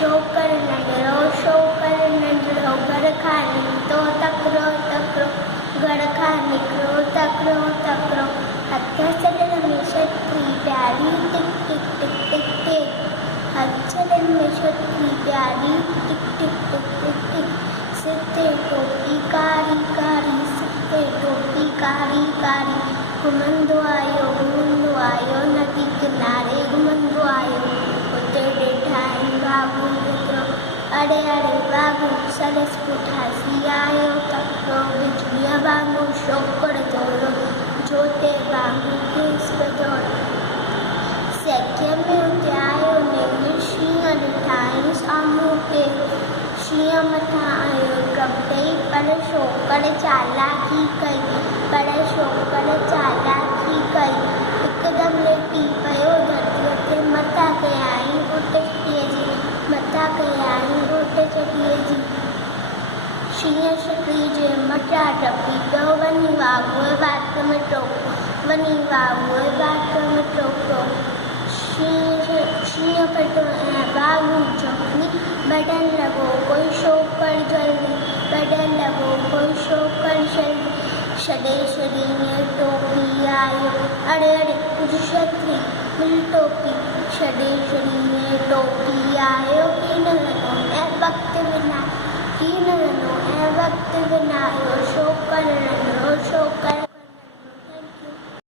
Chokar Nandhiro, Garkhani, to takro, Garkhani, takro, Hatcharan में शक्ति प्यारी, टिक, Hatcharan में शक्ति प्यारी, टिक, सिते टोपी कारी, सिते टोपी कारी, घुमंदो आयो, नदी किनारे घुमंदो आयो, उते ॾेठाई बाबू मित्रो, अड़े बाबू सरस पुठासी आयो, तकिड़ो बिजलीअ वांगुरु शोकर दौड़ो, जोते वांगुरु केस दौड़ो, सेके में उते आयो नेरु, शींहं ॾिठाई साम्हूं ते, शींहं मथां आयो कपड़े, पर शोकर चालाकी कई, हिकदमि लेटी पियो धरतीअ ते, मथां कयाई उट चटीअ जी, शींहं छटी जे मथां टपी पियो, वञी वाॻुए वात में टोकियो, शींहं कटो ऐं बाबू झपनी, बढण लॻो कोई शोकर जल्दी, छॾे छॾीने टोपी आयो, अड़े कुझु छत्री मिल टोपी, छॾे छॾीने टोपी आयो, कीन लॻो ऐं वक़्तु विञायो, शोकर